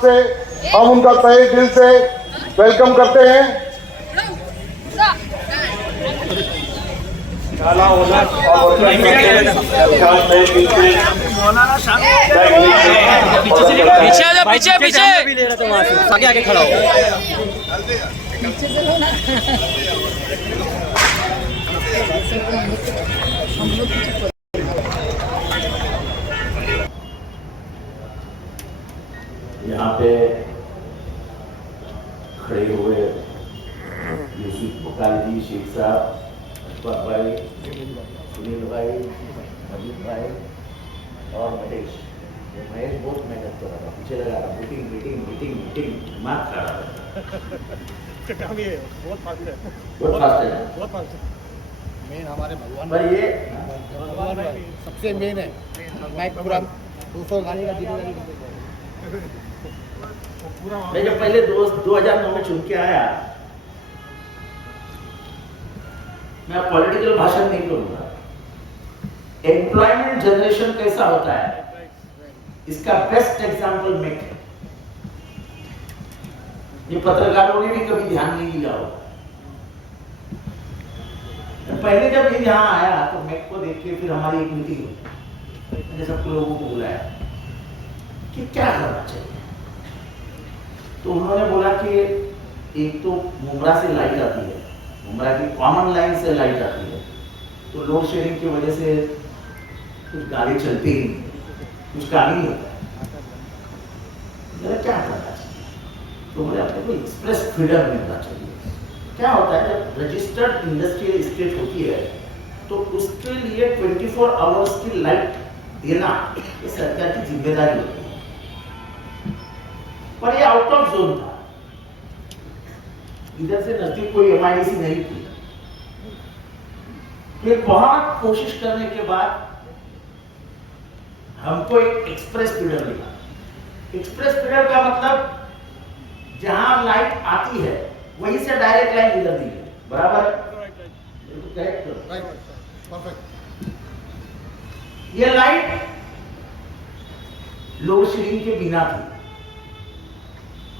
तरफ से हम उनका तहे दिल से वेलकम करते हैं। पीछे आ जा, पीछे पीछे भी ले रहा था वहां से, आगे आगे खड़ा हो। यहाँ पे खड़े हुए यूसुफ बुखारी जी, शेख साहब, अशफाक भाई, सुनील भाई, मजीद भाई और महेश। महेश बहुत मेहनत कर रहा था, पीछे लगा रहा, मीटिंग मीटिंग मीटिंग मीटिंग, दिमाग खा रहा था। बहुत फास्ट है, बहुत फास्ट है। मेन हमारे भगवान पर ये सबसे मेन है। मैं पूरा 200 गाड़ी का जिम्मेदारी मैं जब पहले 2009 में चुन के आया, मैं पॉलिटिकल भाषण नहीं करूंगा। एम्प्लॉयमेंट जनरेशन कैसा होता है, इसका बेस्ट एग्जांपल मेक है। ये पत्रकारों ने भी कभी ध्यान नहीं दिया होगा। पहले जब ये यहाँ आया तो मेक को देख के फिर हमारी एक मीटिंग हुई, मैंने सबको लोगों को बुलाया कि क्या करना चाहिए। तो उन्होंने बोला कि एक तो मुमरा से लाइट आती है, मुमरा की कॉमन लाइन से लाइट आती है, तो लोड शेडिंग की वजह से कुछ गाड़ी चलती ही नहीं, कुछ काम नहीं होता। क्या करना चाहिए, तो बोले अपने को एक्सप्रेस फीडर मिलना चाहिए। क्या होता है, जब रजिस्टर्ड इंडस्ट्रियल स्टेट होती है तो उसके लिए 24 आवर्स की लाइट देना ये सरकार की जिम्मेदारी होती है। पर ये आउट ऑफ जोन था, इधर से नजदीक कोई एमआईडीसी नहीं थी। फिर बहुत कोशिश करने के बाद हमको एक एक्सप्रेस फीडर मिला। एक्सप्रेस फीडर का मतलब जहां लाइट आती है वहीं से डायरेक्ट लाइन गुजर दी है, बराबर? ये लाइट लोड शेडिंग के बिना थी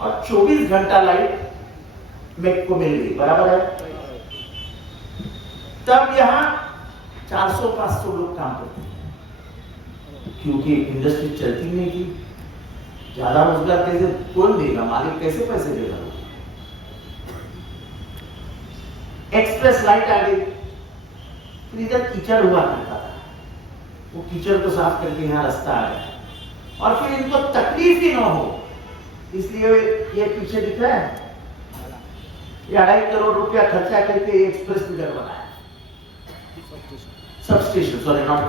और 24 घंटा लाइट मेक को मिल गई, बराबर है? तब यहां 400-500 लोग काम करते थे, क्योंकि इंडस्ट्री चलती नहीं थी। ज्यादा रोजगार कैसे कौन देगा, मालिक कैसे पैसे देगा? एक्सप्रेस लाइट आ गई, फिर इधर कीचड़ हुआ करता था, वो कीचड़ को साफ करके यहाँ रास्ता आ गया। और फिर इनको तकलीफ ही ना हो इसलिए ये पीछे दिख रहा है, ये 2.5 करोड़ रुपया खर्चा करके एक्सप्रेस फीडर बनाया, sub station, sorry not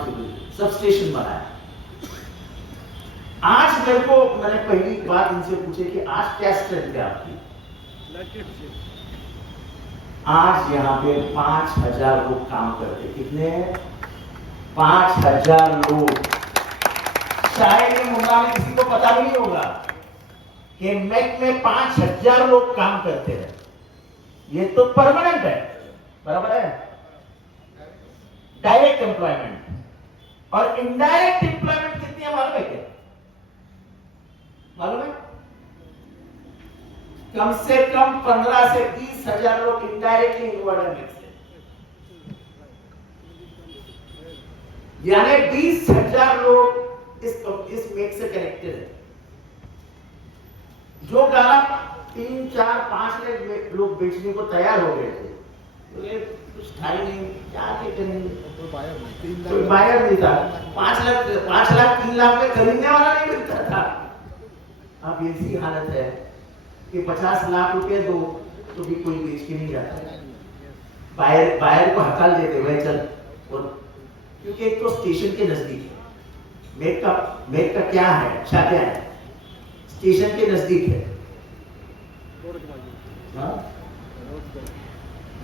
sub station बनाया। आज मेरे को, मैंने पहली बात इनसे पूछे कि आज क्या स्ट्रेंथ है आपकी? आज यहाँ पे 5000 लोग काम करते। कितने? 5000 लोग। शायद ये मुंबई में किसी को पता भी नहीं होगा कि मेक में 5000 लोग काम करते हैं। ये तो परमानेंट है, बराबर है? डायरेक्ट एम्प्लॉयमेंट और इनडायरेक्ट एम्प्लॉयमेंट कितनी है मालूम है क्या? मालूम है? कम से कम 15 से 20 हजार लोग इनडायरेक्टली इन्वॉल्व है, यानी 20,000 लोग इस मेक से कनेक्टेड है। जो गाला 3, 4, 5 लाख लोग बेचने को तैयार हो गए थे, तो ये कुछ था ही नहीं, क्या करेंगे? कोई बायर नहीं था। 5 लाख 3 लाख में खरीदने वाला नहीं मिलता था। अब ऐसी हालत है कि 50 लाख रुपए दो तो भी कोई बेच के नहीं जाता। बायर को हकाल देते हुए चल, और क्योंकि एक तो स्टेशन के नजदीक है। मेक का क्या है, अच्छा क्या है? स्टेशन के नजदीक है,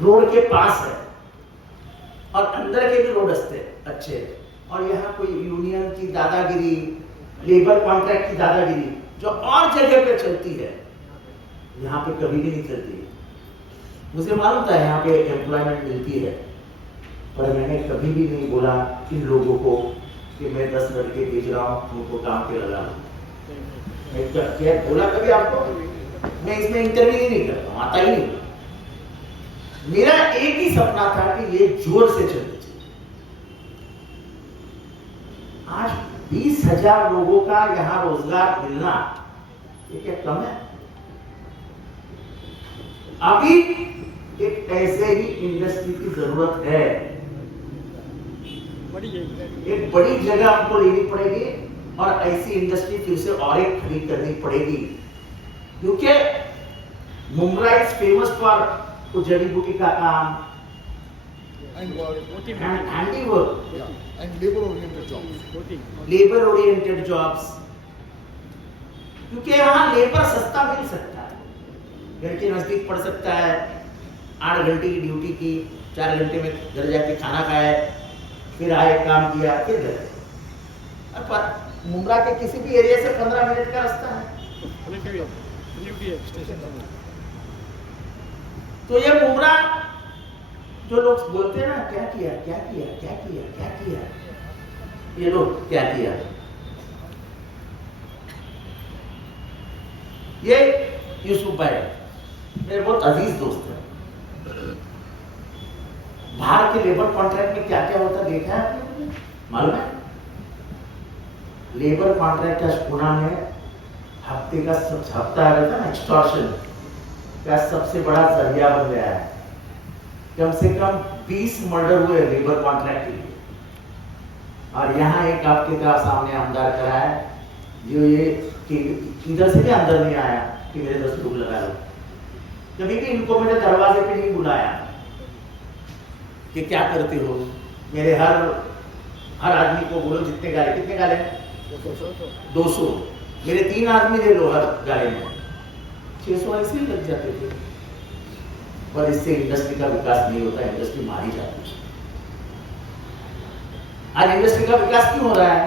रोड के पास है, और अंदर के भी रोड अच्छे हैं। और यहाँ कोई यूनियन की दादागिरी, लेबर कॉन्ट्रैक्ट की दादागिरी जो और जगह पे चलती है, यहाँ पे कभी भी नहीं चलती। मुझे मालूम था यहाँ पे एम्प्लॉयमेंट मिलती है, पर मैंने कभी भी नहीं बोला इन लोगों को कि मैं 10 लड़के भेज रहा हूँ, उनको काम पे लगा। क्या बोला कभी आपको? मैं इसमें इंटरव्यू ही नहीं करता हूं, आता ही नहीं। मेरा एक ही सपना था कि ये जोर से चलनी चाहिए। आज 20,000 लोगों का यहां रोजगार मिलना ये क्या कम है? अभी एक ऐसे ही इंडस्ट्री की जरूरत है। एक बड़ी जगह हमको लेनी पड़ेगी और ऐसी इंडस्ट्री फिर से और एक खड़ी करनी पड़ेगी, क्योंकि मुंब्रा इज फेमस फॉर जड़ी बूटी का काम And handiwork and labor-oriented jobs. Labour oriented jobs, क्योंकि यहाँ लेबर सस्ता मिल सकता है, घर के नजदीक पड़ सकता है, 8 घंटे की ड्यूटी की, 4 घंटे में घर जाके खाना खाए, फिर आए काम किया, फिर घर। पर मुंब्रा के किसी भी एरिया से 15 मिनट का रास्ता है। तो ये मुंब्रा जो लोग बोलते हैं ना, क्या किया क्या किया क्या किया क्या किया, ये लोग क्या किया? ये यूसुफ भाई मेरे बहुत अजीज दोस्त है। बाहर के लेबर कॉन्ट्रैक्ट में क्या क्या होता देखा है आपने? मालूम है? लेबर कॉन्ट्रैक्ट का पुणे में हफ्ते का हफ्ता रहता है ना, एक्सटॉर्शन का सबसे बड़ा जरिया बन गया है। कम से कम 20 मर्डर हुए लेबर कॉन्ट्रैक्ट के लिए, और यहाँ एक आपके का सामने आमदार करा है जो ये कि इधर से भी अंदर नहीं आया कि मेरे 10 लोग लगा लो। कभी भी इनको मेरे दरवाजे पे नहीं बुलाया कि क्या करते हो। मेरे हर आदमी को बोलो जितने गाले, कितने गाले? 200। मेरे 3 आदमी ले लो हर गाले में, 600 ऐसे ही लग जाते थे। पर इससे इंडस्ट्री का विकास नहीं होता, इंडस्ट्री मारी जाती है। आज इंडस्ट्री का विकास क्यों हो रहा है?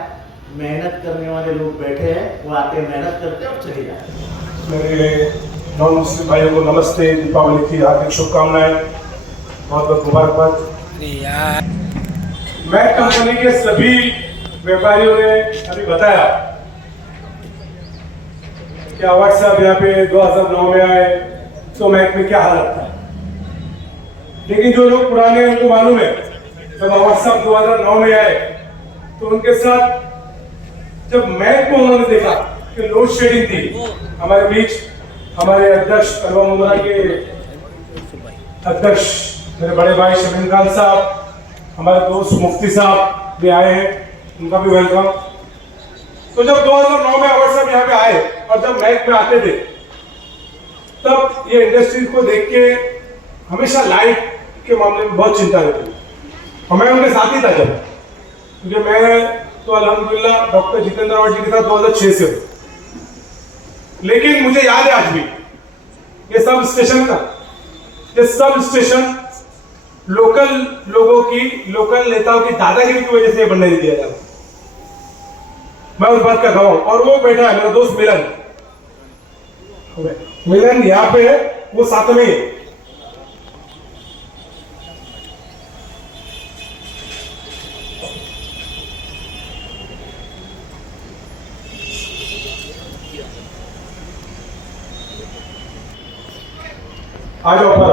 मेहनत करने वाले लोग बैठे हैं, वो आते मेहनत करते और चले जाते हैं। मेरे नॉन मुस्लिम भाइयों को नमस्ते, दीपावली की हार्दिक शुभकामनाएं, बहुत बहुत मुबारकबाद। मैं कंपनी के सभी व्यापारियों ने अभी बताया कि आवाज साहब यहाँ पे 2009 में आए तो महक में क्या हालत था, लेकिन जो लोग पुराने उनको मालूम है जब आवाज साहब 2009 में आए तो उनके साथ जब महक को उन्होंने देखा कि लोड शेडिंग थी, हमारे बीच हमारे अध्यक्ष अरवा मुंब्रा के अध्यक्ष मेरे बड़े भाई शमीन खान साहब, हमारे दोस्त मुफ्ती साहब भी आए हैं, उनका भी वेलकम। तो जब 2009 में अवर साहब यहाँ पे आए और जब महक में आते थे तब ये इंडस्ट्री को देख के हमेशा लाइट के मामले में बहुत चिंता रहती, और मैं उनके साथ ही था जब, क्योंकि मैं तो अल्हम्दुलिल्लाह डॉक्टर जितेंद्र रावत जी के साथ 2006 से हूँ। लेकिन मुझे याद है आज भी ये सब स्टेशन का, ये सब स्टेशन लोकल लोगों की, लोकल नेताओं की दादागिरी की वजह से बनने नहीं दिया जाता। मैं उस बात का गवाह हूं। और वो बैठा है मेरा दोस्त मिलन यहाँ पे है, वो साथ में है। आ जाओ पर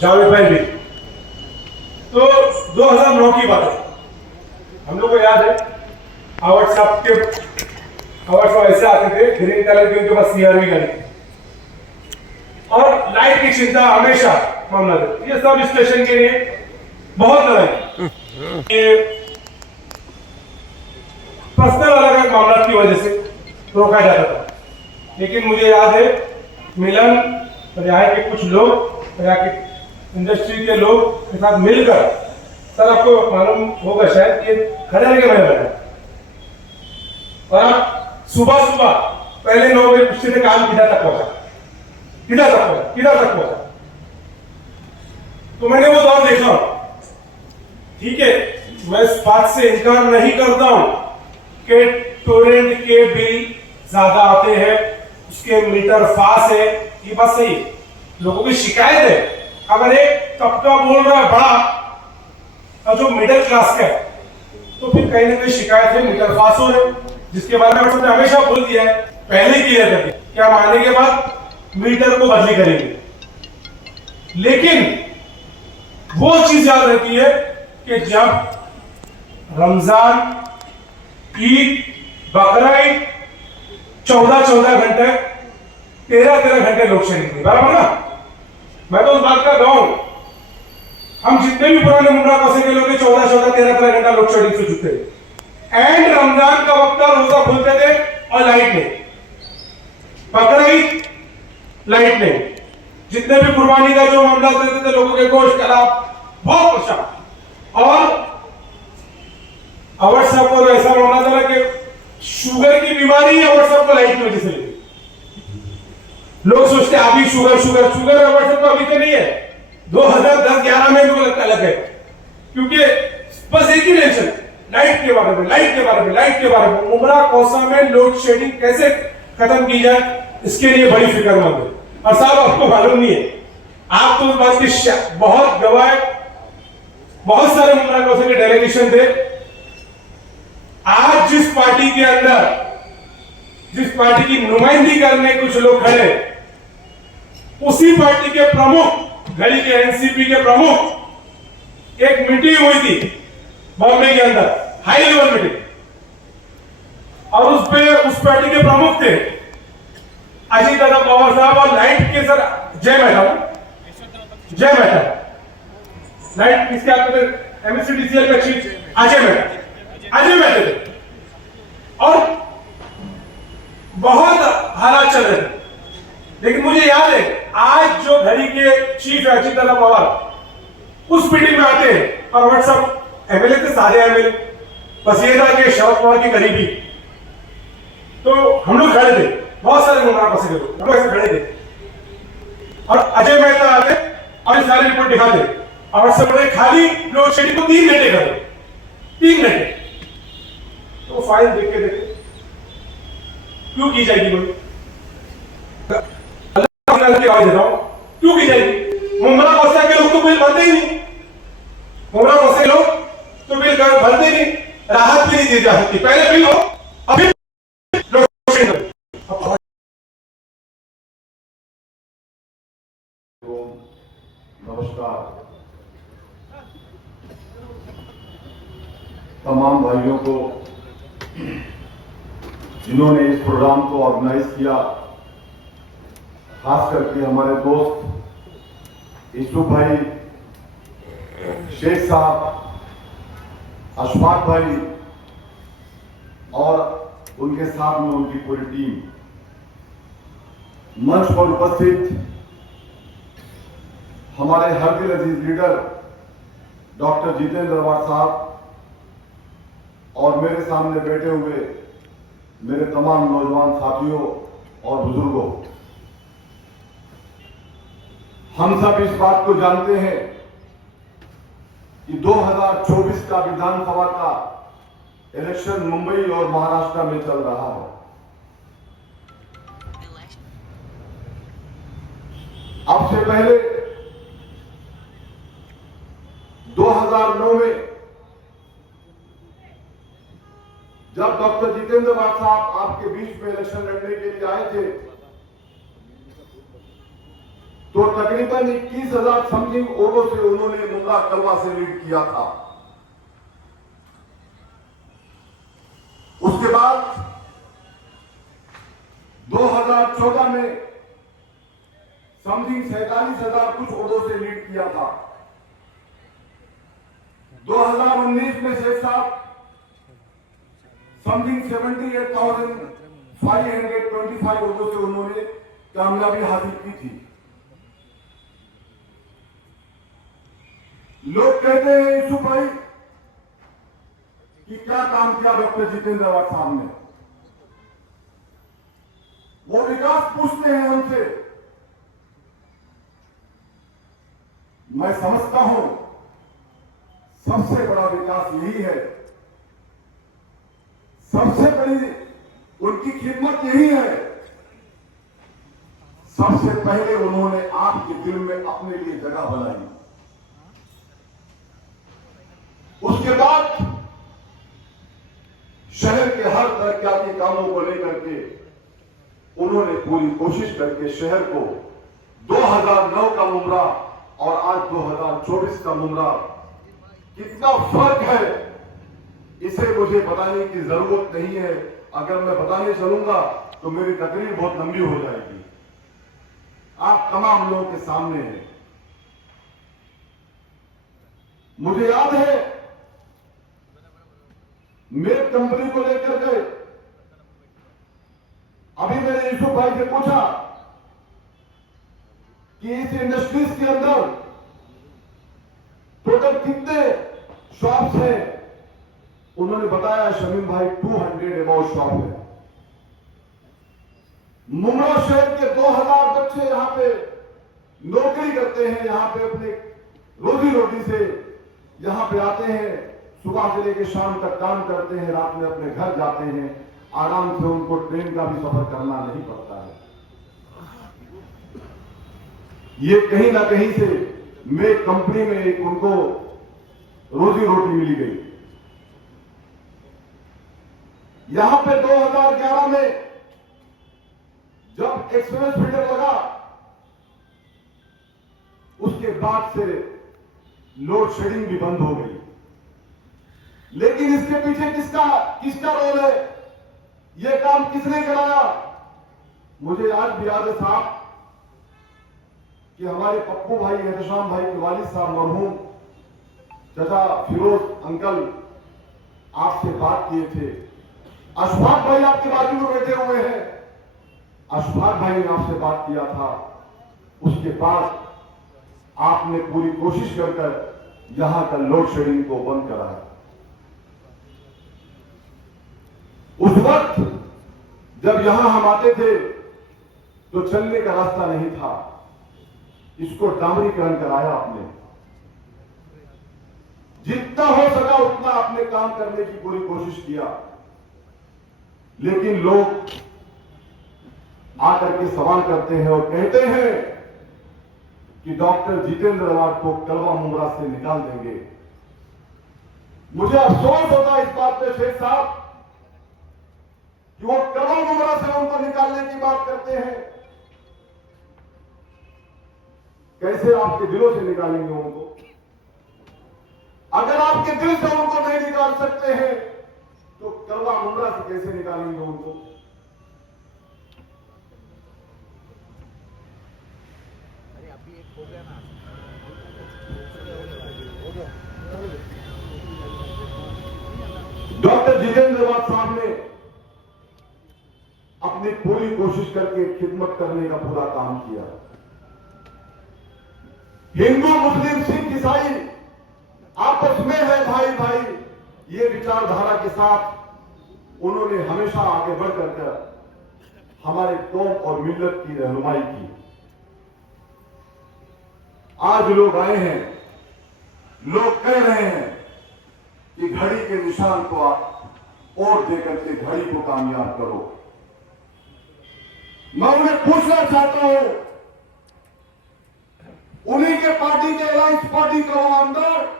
जावेद भाई भी। तो 2009 की बात है, हम लोग को याद है आवाज साहब ऐसे आते थे, ग्रीन कलर की उनके पास CRV गाड़ी और लाइट की चिंता हमेशा मामला था। ये सब स्टेशन के लिए बहुत लड़ाई, ये पर्सनल अलग अलग मामला की वजह से रोका जाता था। लेकिन मुझे याद है मिलन और यहाँ के कुछ लोग, यहाँ के इंडस्ट्री के लोग के साथ मिलकर, सर आपको मालूम होगा शायद ये खड़े के मैंने बनाया, और आप सुबह सुबह पहले 9 बजे पूछते थे काम किधर तक पहुंचा। तो मैंने वो दौर देखा। ठीक है, मैं इस बात से इनकार नहीं करता हूं कि टोरेंट के बिल ज्यादा आते हैं, उसके मीटर फास्ट है, ये बात सही है। लोगों की शिकायत है, अगर एक तबका बोल रहा है बड़ा और जो मिडिल क्लास का है तो फिर कहीं ना कहीं शिकायत है मीटर पास हो रहे, जिसके बारे में हमने हमेशा बोल दिया है, पहले क्लियर कर दिया कि हम आने के बाद मीटर को बदली करेंगे। लेकिन वो चीज याद रहती है कि जब रमजान, ईद, बकरीद 14-14 घंटे 13-13 घंटे लोड शेडिंग थी, बराबर ना। मैं तो उस बात का गवाह हूं। हम जितने भी पुराने मुमरा कौसे के लोग 14-14 13-13 घंटा लोड शेडिंग से जुटते थे। एंड रमजान का वक्त था, रोजा खोलते थे और लाइट नहीं, बकरीद लाइट नहीं, जितने भी कुर्बानी का जो मामला देते थे लोगों के गोश्त कबाब, बहुत परेशान। और अवध साहब को ऐसा होना था कि शुगर की बीमारी अवध साहब को लाइट की वजह से लगी। लोग सोचते अभी शुगर शुगर शुगर अवध साहब को अभी तो नहीं है, 2010-11 में भी लगता लग गए, क्योंकि बस एक ही टेंशन, लाइट के बारे में, लाइट के बारे में, लाइट के बारे में। उमरा कौसा में लोड शेडिंग कैसे खत्म की जाए, इसके लिए बड़ी फिक्रमंद है। और साहब आपको मालूम नहीं है, आप तो इस बात की बहुत गवाह, बहुत सारे उमरा कौसे के डेलीगेशन थे। आज जिस पार्टी के अंदर, जिस पार्टी की नुमाइंदगी करने कुछ लोग खड़े, उसी पार्टी के प्रमुख, घड़ी के एनसीपी के प्रमुख, एक मीटिंग हुई थी बॉम्बे के अंदर, हाई लेवल मीटिंग, और उस पे उस पार्टी के प्रमुख थे अजीत दादा पवार साहब और लाइट के सर जय मैडम, जय मैडम, लाइट किसके हाथ में, एमएससीडीसीएल का चीफ अजय मैडम, अजय बैठे थे और बहुत हालात चल रहे थे। लेकिन मुझे याद है आज जो घड़ी के चीफ अजीत दादा पवार उस मीटिंग में आते हैं और व्हाट्सएप एमएलए थे, सारे एमएलए, बस ये था कि शरद पवार की करीबी, तो हम लोग खड़े थे, बहुत सारे मुमरा कौसे के लोग, हम लोग ऐसे खड़े थे और अजय मेहता आते और ये सारी रिपोर्ट दिखाते और सब बड़े खाली लोड शेडिंग को 3 घंटे करो, 3 घंटे। तो फाइल देख के देखो क्यों की जाएगी, बोलो अल्लाह की आवाज देता हूं, क्यों की जाएगी? मुमरा कौसा के लोग तो बिल भरते ही नहीं, मुमरा कौसे लोग तो बिल भरते ही नहीं, राहत भी नहीं दी जा सकती। पहले बिल हो, अभी नमस्कार तमाम भाइयों को जिन्होंने इस प्रोग्राम को ऑर्गेनाइज किया, खास करके हमारे दोस्त यूसुफ भाई, शेख साहब, अशफाक भाई और उनके साथ में उनकी पूरी टीम, मंच पर उपस्थित हमारे हर दिल अजीज लीडर डॉक्टर जितेंद्र अवाड साहब और मेरे सामने बैठे हुए मेरे तमाम नौजवान साथियों और बुजुर्गों, हम सब इस बात को जानते हैं कि 2024 का विधानसभा का इलेक्शन मुंबई और महाराष्ट्र में चल रहा है। अब से पहले 2009 में जब डॉक्टर जितेंद्र अवाड साहब आपके बीच में इलेक्शन लड़ने के लिए आए थे, तो तकरीबन 21,000 समथिंग वोटों से उन्होंने मुंगा कलवा से लीड किया था। उसके बाद 2014 में समथिंग 47,000 कुछ वोटों से लीड किया था। 2019 में शेख साहब समथिंग 78,525 वोटों से उन्होंने कामयाबी हासिल की थी। लोग कहते हैं यूसुफ भाई कि क्या काम किया डॉक्टर जितेंद्र अवाड साहब ने, वो विकास पूछते हैं हमसे। मैं समझता हूं सबसे बड़ा विकास यही है, सबसे बड़ी उनकी खिदमत यही है। सबसे पहले उन्होंने आपके दिल में अपने लिए जगह बनाई। उसके बाद शहर के हर तरक्याती कामों को लेकर के उन्होंने पूरी कोशिश करके शहर को 2009 का मुमरा और आज 2024 का मुमरा कितना फर्क है इसे मुझे बताने की जरूरत नहीं है। अगर मैं बताने चलूंगा तो मेरी तकरीर बहुत लंबी हो जाएगी। आप तमाम लोगों के सामने हैं। मुझे याद है मेरे कंपनी को लेकर गए, अभी मैंने यूसुफ भाई से पूछा कि इस इंडस्ट्रीज के अंदर टोटल कितने शॉप्स हैं। उन्होंने बताया शमीम भाई 200 अबाउट शॉप है। मुमरा शहर के 2000 बच्चे यहां पे नौकरी करते हैं, यहां पे अपने रोजी रोटी से यहां पे आते हैं, सुबह से लेकर शाम तक काम करते हैं, रात में अपने घर जाते हैं। आराम से उनको ट्रेन का भी सफर करना नहीं पड़ता है। ये कहीं ना कहीं से मेरे कंपनी में एक उनको रोजी रोटी मिली गई। यहां पे 2011 में जब एक्सप्रेस फीडर लगा उसके बाद से लोड शेडिंग भी बंद हो गई। लेकिन इसके पीछे किसका रोल है, यह काम किसने कराया? मुझे आज भी याद है साहब कि हमारे पप्पू भाई एहतशाम भाई के वालिद साहब मरहूम चाचा फिरोज अंकल आपसे बात किए थे। अशफाक भाई आपके बाजू में बैठे हुए हैं। अशफाक भाई ने आपसे बात किया था। उसके बाद आपने पूरी कोशिश कर यहां का लोड शेडिंग को बंद कराया। उस वक्त जब यहां हम आते थे तो चलने का रास्ता नहीं था, इसको डामरीकरण कराया आपने। जितना हो सका उतना आपने काम करने की पूरी कोशिश किया। लेकिन लोग आकर के सवाल करते हैं और कहते हैं कि डॉक्टर जितेंद्र अवार्ड को कलवा मुमरा से निकाल देंगे। मुझे अफसोस होता है इस बात पे शेख साहब कि वो कलवा मुमरा से उनको निकालने की बात करते हैं। कैसे आपके दिलों से निकालेंगे उनको? अगर आपके दिल से उनको नहीं निकाल सकते हैं तो कलवा मुमरा से कैसे निकालेंगे उनको? डॉक्टर जितेंद्र अवार्ड साहब ने अपनी पूरी कोशिश करके खिदमत करने का पूरा काम किया। हिंदू मुस्लिम सिख ईसाई आपस में है भाई भाई, ये विचारधारा के साथ उन्होंने हमेशा आगे बढ़कर हमारे कौम और मिल्लत की रहनुमाई की। आज लोग आए हैं, लोग कह रहे हैं कि घड़ी के निशान को आप और देकर के घड़ी को कामयाब करो। मैं उन्हें पूछना चाहता हूं, उन्हीं के पार्टी के अलायंस पार्टी का वो अंदर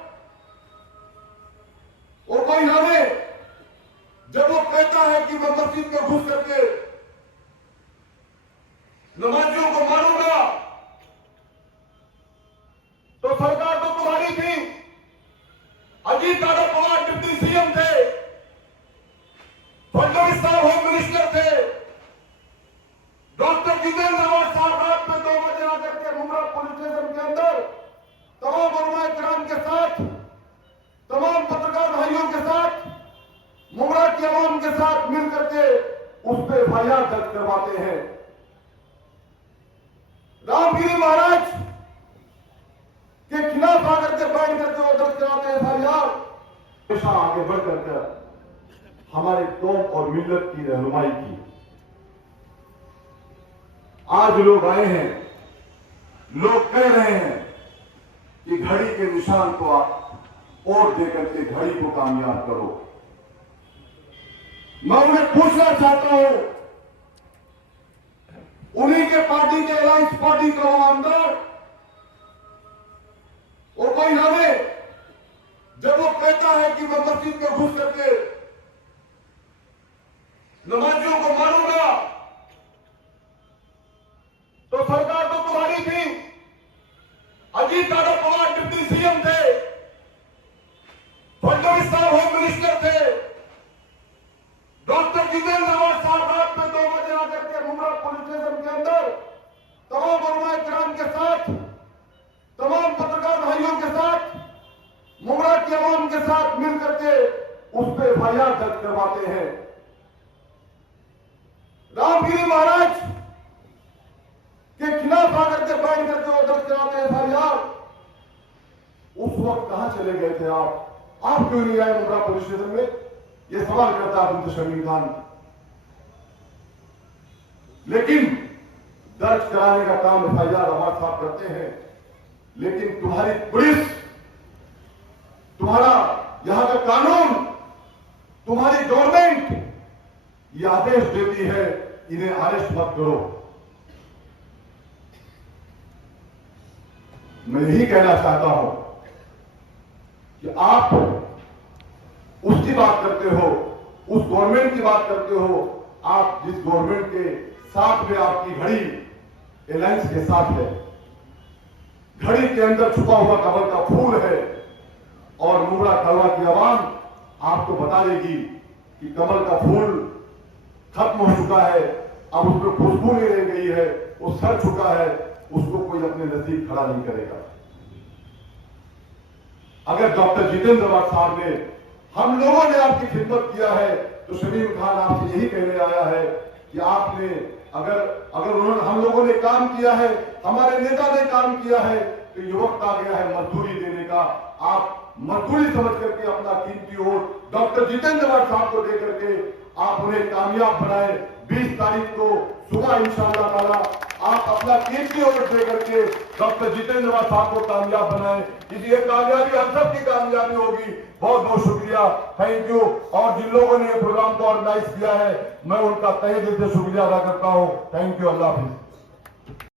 वो कोई नामे जब वो कहता है कि मैं मस्जिद में घुस करके नमाजियों को मारूंगा, तो सरकार तो तुम्हारी थी, अजीत यादव पवार डिप्टी सीएम थे, फडणवीस साहब होम मिनिस्टर थे, डॉक्टर जितेंद्र अवार्ड साहब रात में 2 बजे आकर के मुमरा पुलिस स्टेशन के अंदर तमाम उलमाए किराम के साथ, तमाम पत्रकार भाइयों के साथ, मुमरा की अवाम के साथ मिलकर के उस पर एफआईआर दर्ज करवाते हैं। रामगिरी महाराज के खिलाफ आकर के बैठ करके वो दर्ज कराते हैं एफआईआर। हमेशा आगे बढ़ करके हमारे कौम और मिल्लत की रहनुमाई की। आज लोग आए हैं, लोग कह रहे हैं कि घड़ी के निशान को आप और देकर के घड़ी को कामयाब करो। मैं उन्हें पूछना चाहता हूं, उन्हीं के पार्टी के अलायंस पार्टी का वो अंदर वो कोई नामे जब वो कहता के घुस करके नमाजियों को मारूंगा, तो सरकार तो तुम्हारी थी। अजीत यादव पवार डिप्टी सीएम थे, फडणवीस साहब होम मिनिस्टर थे, डॉक्टर जितेंद्र आवाज साहब रात में 2 बजे आकर के मुंब्रा पुलिस स्टेशन के अंदर तमाम उलमाए किराम के साथ, तमाम पत्रकार भाइयों के साथ, मुंब्रा की आवाम के साथ मिलकर के उस पर एफआईआर दर्ज करवाते हैं। रामगिरी महाराज के खिलाफ आकर के बैठ करके वो दर्ज कराते हैं एफआईआर। उस वक्त कहां चले गए थे आप क्यों नहीं आए मुंब्रा पुलिस स्टेशन में? ये सवाल करता है मुझसे शमीम खान। लेकिन दर्ज कराने का काम एफआईआर आवाज साहब करते हैं, लेकिन तुम्हारी पुलिस, तुम्हारा यहां का कानून, तुम्हारी गवर्नमेंट ये आदेश देती है इन्हें अरेस्ट मत करो। मैं यही कहना चाहता हूं कि आप उसकी बात करते हो, उस गवर्नमेंट की बात करते हो, आप जिस गवर्नमेंट के साथ में आपकी घड़ी एलायंस के साथ है, घड़ी के अंदर छुपा हुआ कमल का फूल है, और मुंब्रा कलवा की आवाम आपको बता देगी कि कमल का फूल खत्म हो चुका है, अब उस पर खुशबू नहीं रह गई है, वो सड़ चुका है, उसको कोई अपने नजदीक खड़ा नहीं करेगा। अगर डॉक्टर जितेंद्र आवाज साहब ने, हम लोगों ने आपकी खिदमत किया है, तो शमीम खान आपसे यही कहने आया है कि आपने अगर उन्होंने, हम लोगों ने काम किया है, हमारे नेता ने काम किया है, तो ये वक्त आ गया है मजदूरी देने का। आप मजदूरी समझ करके अपना कीमती वोट डॉक्टर जितेंद्र आवाज साहब को दे करके आप उन्हें कामयाब बनाए। 20 तारीख को सुबह इंशाअल्लाह ताला आप अपना कीमती वोट दे करके डॉक्टर जितेंद्र आवाज साहब को कामयाब बनाए। ये कामयाबी हम सब की कामयाबी होगी। बहुत बहुत शुक्रिया, थैंक यू। और जिन लोगों ने प्रोग्राम को ऑर्गेनाइज किया है, मैं उनका तहे दिल से शुक्रिया अदा करता हूँ। Thank you, Allah Hafiz.